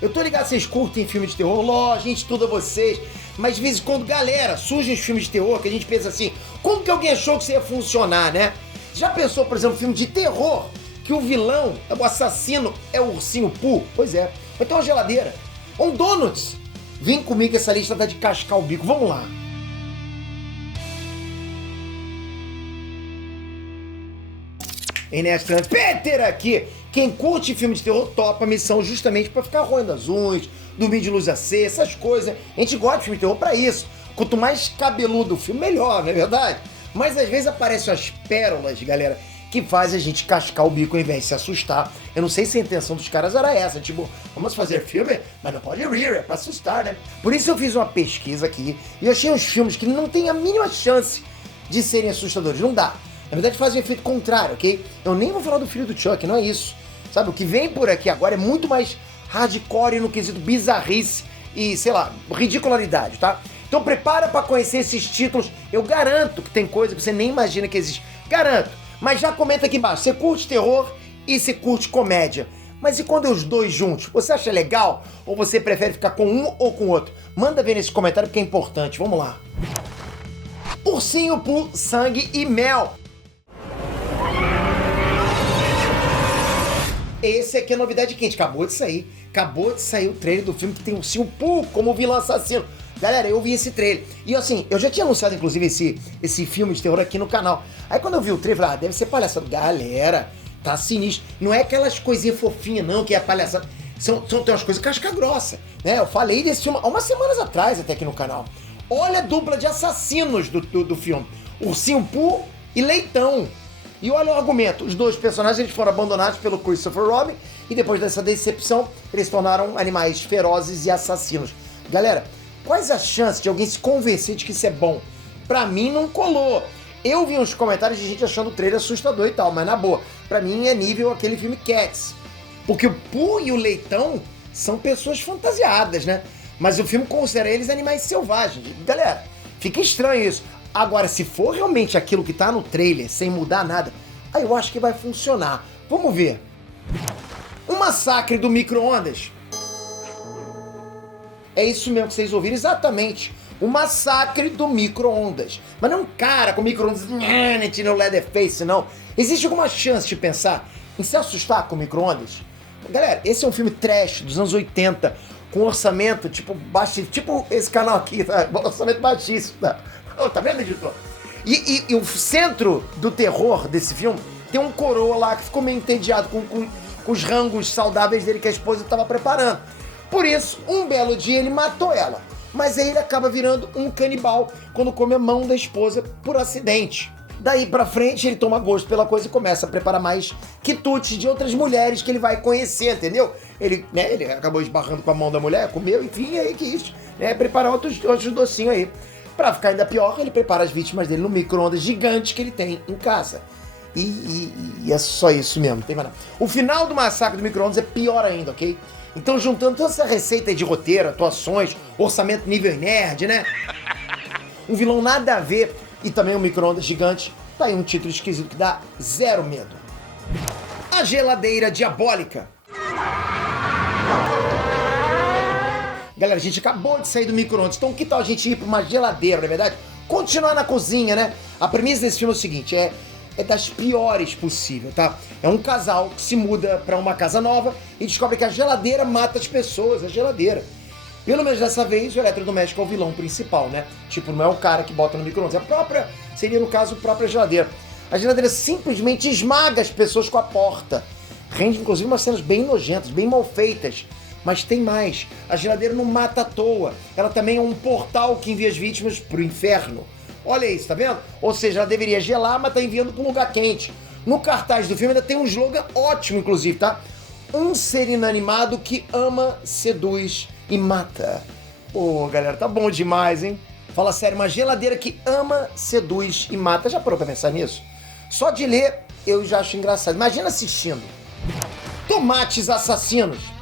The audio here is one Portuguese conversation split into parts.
Eu tô ligado, vocês curtem filme de terror, lógico, a gente estuda vocês, mas de vez em quando, galera, surgem os filmes de terror que a gente pensa assim, como que alguém achou que isso ia funcionar, né? Já pensou, por exemplo, filme de terror, que o vilão, o assassino é o ursinho Pooh? Pois é. Ou então uma geladeira. Ou um donuts. Vem comigo que essa lista tá de cascar o bico. Vamos lá. Ernesto Peter aqui. Quem curte filme de terror topa a missão justamente pra ficar roendo as unhas, dormir de luz acesa, essas coisas. A gente gosta de filme de terror pra isso. Quanto mais cabeludo o filme, melhor, não é verdade? Mas às vezes aparecem as pérolas, galera, que faz a gente cascar o bico ao invés de se assustar. Eu não sei se a intenção dos caras era essa, tipo, vamos fazer filme, mas não pode rir, é pra assustar, né? Por isso eu fiz uma pesquisa aqui e achei uns filmes que não tem a mínima chance de serem assustadores, não dá. Na verdade fazem o efeito contrário, ok? Eu nem vou falar do filho do Chuck, não é isso. Sabe, o que vem por aqui agora é muito mais hardcore no quesito bizarrice e, sei lá, ridicularidade, tá? Então prepara pra conhecer esses títulos, eu garanto que tem coisa que você nem imagina que existe, garanto. Mas já comenta aqui embaixo, você curte terror e você curte comédia. Mas e quando é os dois juntos? Você acha legal ou você prefere ficar com um ou com o outro? Manda ver nesse comentário porque é importante, vamos lá. Ursinho Pooh, Sangue e Mel. Esse aqui é novidade quente, acabou de sair o trailer do filme que tem o Ursinho Pooh como vilão assassino. Galera, eu vi esse trailer. E assim, eu já tinha anunciado, inclusive, esse filme de terror aqui no canal. Aí quando eu vi o trailer, eu falei, deve ser palhaçada. Galera, tá sinistro. Não é aquelas coisinhas fofinhas, não, que é palhaçada. Tem umas coisas casca grossa, né? Eu falei desse filme há umas semanas atrás, até aqui no canal. Olha a dupla de assassinos do filme. Ursinho Pooh e Leitão. E olha o argumento. Os dois personagens eles foram abandonados pelo Christopher Robin e depois dessa decepção, eles se tornaram animais ferozes e assassinos. Galera, quais as chances de alguém se convencer de que isso é bom? Pra mim não colou. Eu vi uns comentários de gente achando o trailer assustador e tal, mas na boa, pra mim é nível aquele filme Cats. Porque o Pooh e o Leitão são pessoas fantasiadas, né? Mas o filme considera eles animais selvagens. Galera, fica estranho isso. Agora, se for realmente aquilo que tá no trailer, sem mudar nada, aí eu acho que vai funcionar. Vamos ver. Um massacre do micro-ondas. É isso mesmo que vocês ouviram, exatamente. O massacre do micro-ondas. Mas não é um cara com micro-ondas no Leatherface, não. Existe alguma chance de pensar em se assustar com micro-ondas? Galera, esse é um filme trash dos anos 80, com orçamento tipo baixíssimo, tipo esse canal aqui, tá? Orçamento baixíssimo, tá? Oh, tá vendo, editor? E o centro do terror desse filme tem um coroa lá que ficou meio entediado com os rangos saudáveis dele que a esposa estava preparando. Por isso, um belo dia ele matou ela. Mas aí ele acaba virando um canibal quando come a mão da esposa por acidente. Daí pra frente ele toma gosto pela coisa e começa a preparar mais quitutes de outras mulheres que ele vai conhecer, entendeu? Ele acabou esbarrando com a mão da mulher, comeu, enfim, aí quis preparar outros docinhos aí. Pra ficar ainda pior, ele prepara as vítimas dele no micro-ondas gigante que ele tem em casa. E é só isso mesmo, não tem mais nada. O final do massacre do micro-ondas é pior ainda, ok? Então, juntando toda essa receita de roteiro, atuações, orçamento nível nerd, né? Um vilão nada a ver e também um micro-ondas gigante, tá aí um título esquisito que dá zero medo. A Geladeira Diabólica. Galera, a gente acabou de sair do micro-ondas, então que tal a gente ir pra uma geladeira, não é verdade? Continuar na cozinha, né? A premissa desse filme é o seguinte, é das piores possível, tá? É um casal que se muda pra uma casa nova e descobre que a geladeira mata as pessoas, a geladeira. Pelo menos dessa vez, o eletrodoméstico é o vilão principal, né? Tipo, não é o cara que bota no micro-ondas, seria no caso a própria geladeira. A geladeira simplesmente esmaga as pessoas com a porta. Rende, inclusive, umas cenas bem nojentas, bem mal feitas. Mas tem mais, a geladeira não mata à toa, ela também é um portal que envia as vítimas pro inferno. Olha isso, tá vendo? Ou seja, ela deveria gelar, mas tá enviando pra um lugar quente. No cartaz do filme ainda tem um slogan ótimo, inclusive, tá? Um ser inanimado que ama, seduz e mata. Pô, galera, tá bom demais, hein? Fala sério, uma geladeira que ama, seduz e mata. Já parou pra pensar nisso? Só de ler, eu já acho engraçado. Imagina assistindo. Tomates Assassinos.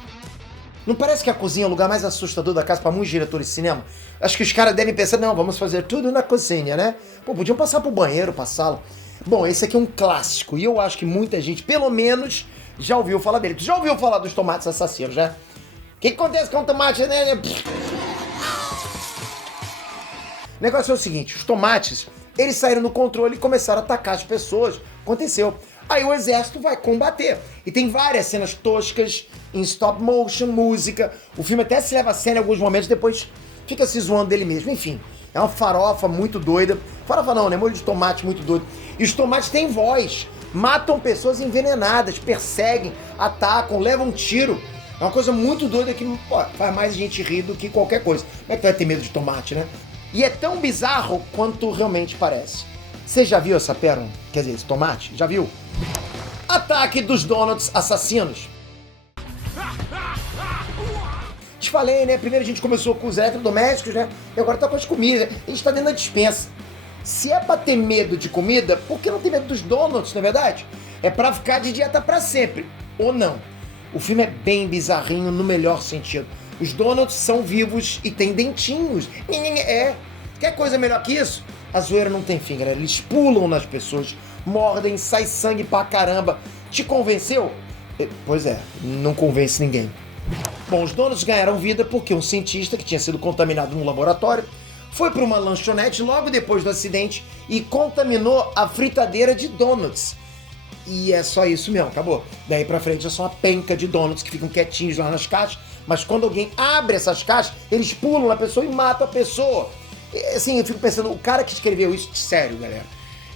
Não parece que a cozinha é o lugar mais assustador da casa para muitos diretores de cinema? Acho que os caras devem pensar, não, vamos fazer tudo na cozinha, né? Pô, podiam passar pro banheiro, pra sala. Bom, esse aqui é um clássico e eu acho que muita gente, pelo menos, já ouviu falar dele. Tu já ouviu falar dos Tomates Assassinos, né? O que acontece com o tomate, né? O negócio é o seguinte, os tomates, eles saíram do controle e começaram a atacar as pessoas. Aconteceu. Aí o exército vai combater. E tem várias cenas toscas, em stop motion, música. O filme até se leva a sério em alguns momentos, depois fica se zoando dele mesmo. Enfim, é uma farofa muito doida. Farofa não, né? Molho de tomate muito doido. E os tomates têm voz. Matam pessoas envenenadas, perseguem, atacam, levam um tiro. É uma coisa muito doida que faz mais gente rir do que qualquer coisa. Como é que tu vai ter medo de tomate, né? E é tão bizarro quanto realmente parece. Você já viu essa pérola? Quer dizer, esse tomate? Já viu? Ataque dos Donuts assassinos. Te falei, né? Primeiro a gente começou com os eletrodomésticos, né? E agora tá com as comidas. A gente tá dentro da despensa. Se é pra ter medo de comida, por que não tem medo dos donuts, não é verdade? É pra ficar de dieta pra sempre. Ou não. O filme é bem bizarrinho no melhor sentido. Os donuts são vivos e têm dentinhos. Quer coisa melhor que isso? A zoeira não tem fim, galera. Eles pulam nas pessoas, mordem, sai sangue pra caramba. Te convenceu? Pois é, não convence ninguém. Bom, os donuts ganharam vida porque um cientista que tinha sido contaminado num laboratório foi para uma lanchonete logo depois do acidente e contaminou a fritadeira de donuts. E é só isso mesmo, acabou. Daí pra frente é só uma penca de donuts que ficam quietinhos lá nas caixas, mas quando alguém abre essas caixas, eles pulam na pessoa e matam a pessoa. Assim, eu fico pensando, o cara que escreveu isso, sério, galera,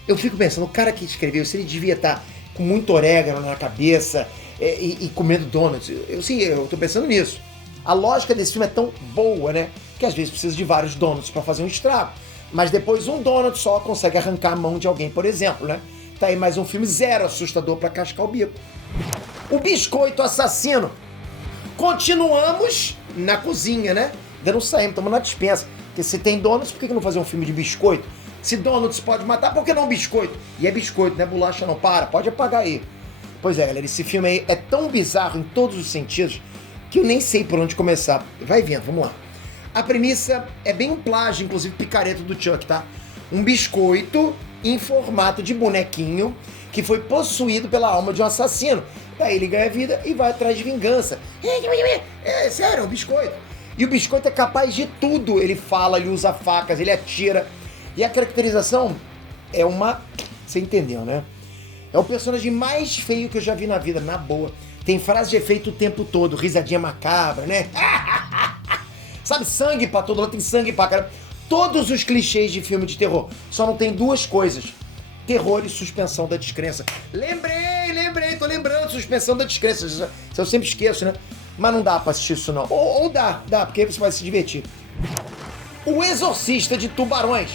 eu fico pensando, o cara que escreveu isso, ele devia estar com muito orégano na cabeça e comendo donuts. Eu tô pensando nisso. A lógica desse filme é tão boa, né, que às vezes precisa de vários donuts pra fazer um estrago. Mas depois um donut só consegue arrancar a mão de alguém, por exemplo, né? Tá aí mais um filme zero assustador pra cascar o bico. O Biscoito Assassino. Continuamos na cozinha, né? Ainda não saímos, estamos na dispensa. Porque se tem donuts, por que não fazer um filme de biscoito? Se donuts pode matar, por que não biscoito? E é biscoito, não é bolacha não. Pode apagar aí. Pois é, galera, esse filme aí é tão bizarro em todos os sentidos que eu nem sei por onde começar. Vai vendo, vamos lá. A premissa é bem um plágio, inclusive picareta do Chuck, tá? Um biscoito em formato de bonequinho que foi possuído pela alma de um assassino. Daí ele ganha vida e vai atrás de vingança. É sério, é um biscoito. E o biscoito é capaz de tudo. Ele fala, ele usa facas, ele atira. E a caracterização é uma... Você entendeu, né? É o personagem mais feio que eu já vi na vida, na boa. Tem frase de efeito o tempo todo, risadinha macabra, né? Sabe, sangue pra todo lado, tem sangue pra caramba. Todos os clichês de filme de terror. Só não tem duas coisas. Terror e suspensão da descrença. Lembrei, tô lembrando, suspensão da descrença. Isso eu sempre esqueço, né? Mas não dá pra assistir isso não. Ou dá, porque aí você vai se divertir. O Exorcista de Tubarões.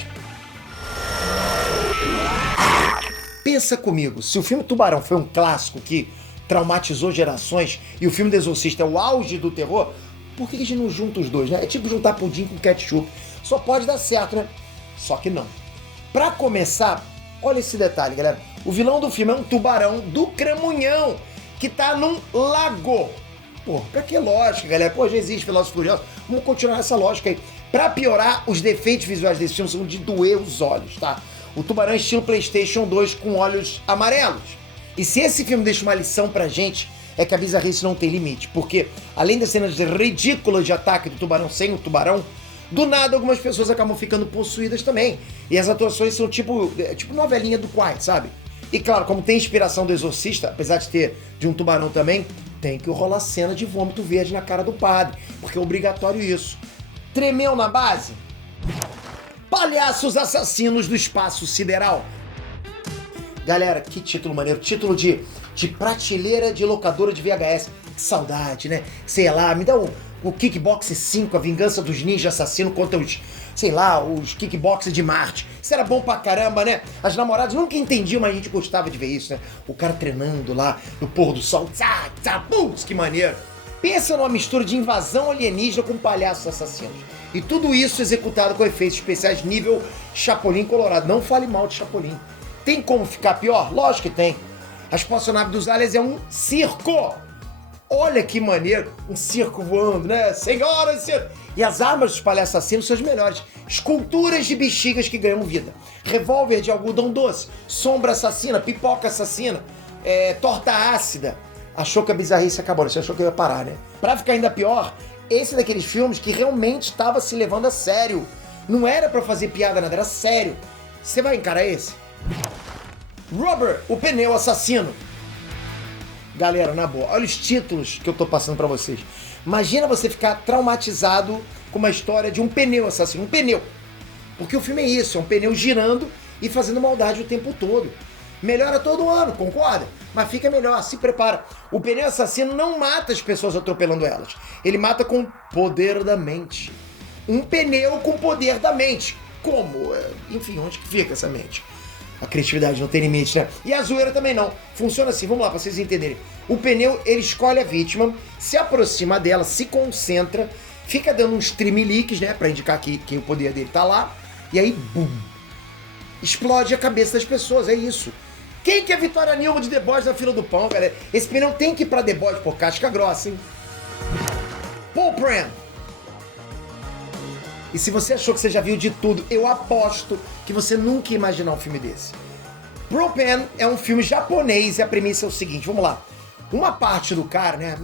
Pensa comigo, se o filme Tubarão foi um clássico que traumatizou gerações e o filme do Exorcista é o auge do terror, por que a gente não junta os dois, né? É tipo juntar pudim com ketchup. Só pode dar certo, né? Só que não. Pra começar, olha esse detalhe, galera. O vilão do filme é um tubarão do Cramunhão, que tá num lago. Pô, pra que lógica, galera? Pô, já existe Velozes e Furiosos. Vamos continuar essa lógica aí. Pra piorar, os defeitos visuais desse filme são de doer os olhos, tá? O tubarão é estilo PlayStation 2 com olhos amarelos. E se esse filme deixa uma lição pra gente, é que a bizarrice não tem limite. Porque, além das cenas ridículas de ataque do tubarão sem o tubarão, do nada algumas pessoas acabam ficando possuídas também. E as atuações são tipo novelinha do Quiet, sabe? E claro, como tem inspiração do Exorcista, apesar de ter de um tubarão também, tem que rolar cena de vômito verde na cara do padre, porque é obrigatório isso. Tremeu na base? Palhaços Assassinos do Espaço Sideral. Galera, que título maneiro. Título de prateleira de locadora de VHS. Que saudade, né? Sei lá, me dá o Kickbox 5, a vingança dos ninjas assassinos contra os, sei lá, os Kickbox de Marte. Isso era bom pra caramba, né? As namoradas nunca entendiam, mas a gente gostava de ver isso, né? O cara treinando lá no pôr do sol. Putz, que maneiro. Pensa numa mistura de invasão alienígena com palhaços assassinos. E tudo isso executado com efeitos especiais nível Chapolin Colorado. Não fale mal de Chapolin. Tem como ficar pior? Lógico que tem. A espaçonave dos aliens é um circo. Olha que maneiro. Um circo voando, né? Senhoras e senhores. E as armas dos palhaços assassinos são as melhores. Esculturas de bexigas que ganham vida. Revólver de algodão doce. Sombra assassina. Pipoca assassina. Torta ácida. achou que a bizarrice acabou, você achou que ia parar, né? Pra ficar ainda pior, esse é daqueles filmes que realmente estava se levando a sério. Não era pra fazer piada nada, era sério. Você vai encarar esse? Rubber, o pneu assassino. Galera, na boa, olha os títulos que eu tô passando pra vocês. Imagina você ficar traumatizado com uma história de um pneu assassino, um pneu. Porque o filme é isso, é um pneu girando e fazendo maldade o tempo todo. Melhora todo ano, concorda? Mas fica melhor, se prepara. O pneu assassino não mata as pessoas atropelando elas. Ele mata com poder da mente. Um pneu com poder da mente. Como? Enfim, onde que fica essa mente? A criatividade não tem limite, né? E a zoeira também não. Funciona assim, vamos lá, pra vocês entenderem. O pneu, ele escolhe a vítima, se aproxima dela, se concentra, fica dando uns tremeliques, né? Pra indicar que o poder dele tá lá. E aí, bum! Explode a cabeça das pessoas, é isso. Quem que é Vitória Nilma de The Boys na fila do pão, galera? Esse pneu tem que ir pra The Boys por casca grossa, hein? Paul Pran. E se você achou que você já viu de tudo, eu aposto que você nunca ia imaginar um filme desse. Paul Pran é um filme japonês e a premissa é o seguinte, vamos lá. Uma parte do cara, né?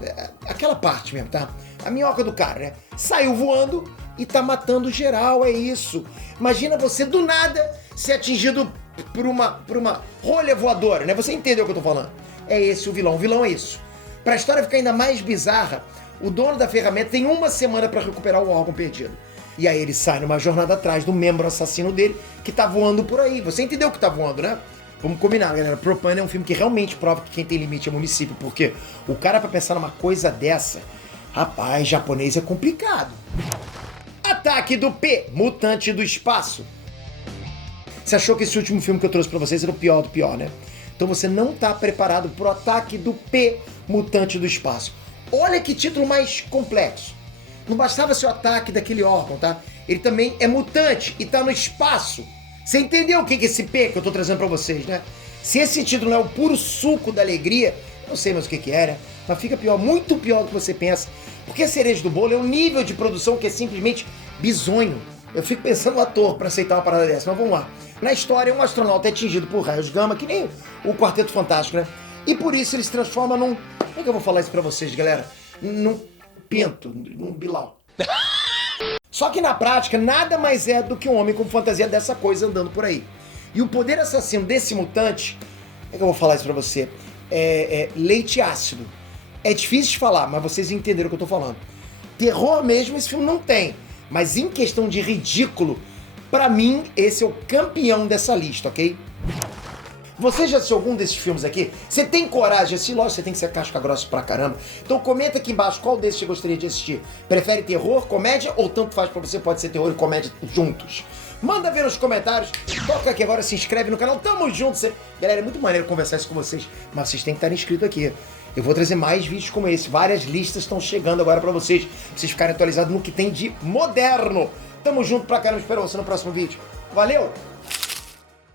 Aquela parte mesmo, tá? A minhoca do cara, né? Saiu voando e tá matando geral, é isso. Imagina você do nada ser atingido por uma rolha voadora, né? Você entendeu o que eu tô falando? É esse o vilão é isso. Pra história ficar ainda mais bizarra, o dono da ferramenta tem uma semana pra recuperar o órgão perdido. E aí ele sai numa jornada atrás do membro assassino dele que tá voando por aí. Você entendeu que tá voando, né? Vamos combinar, galera. Paul Pran é um filme que realmente prova que quem tem limite é município, porque o cara pra pensar numa coisa dessa, rapaz, japonês é complicado. Ataque do P, Mutante do Espaço. Você achou que esse último filme que eu trouxe pra vocês era o pior do pior, né? Então você não tá preparado pro Ataque do P, Mutante do Espaço. Olha que título mais complexo. Não bastava ser o ataque daquele órgão, tá? Ele também é mutante e tá no espaço. Você entendeu o que é esse P que eu tô trazendo pra vocês, né? Se esse título não é o puro suco da alegria, não sei mais o que era, mas fica pior, muito pior do que você pensa. Porque a cereja do bolo é um nível de produção que é simplesmente bizonho. Eu fico pensando no ator pra aceitar uma parada dessa, mas vamos lá. Na história, um astronauta é atingido por raios gama, que nem o Quarteto Fantástico, né? E por isso ele se transforma num... Como é que eu vou falar isso pra vocês, galera? Num pinto, num bilau. Só que na prática, nada mais é do que um homem com fantasia dessa coisa andando por aí. E o poder assassino desse mutante, como é que eu vou falar isso pra você? É leite ácido. É difícil de falar, mas vocês entenderam o que eu tô falando. Terror mesmo esse filme não tem. Mas em questão de ridículo, pra mim, esse é o campeão dessa lista, ok? Você já assistiu algum desses filmes aqui? Você tem coragem de assistir? Lógico, você tem que ser casca grossa pra caramba. Então comenta aqui embaixo qual desses você gostaria de assistir. Prefere terror, comédia ou tanto faz pra você? Pode ser terror e comédia juntos. Manda ver nos comentários. Toca aqui agora, se inscreve no canal. Tamo junto. Galera, é muito maneiro conversar isso com vocês, mas vocês têm que estar inscritos aqui. Eu vou trazer mais vídeos como esse. Várias listas estão chegando agora pra vocês ficarem atualizados no que tem de moderno. Tamo junto pra caramba. Espero você no próximo vídeo. Valeu!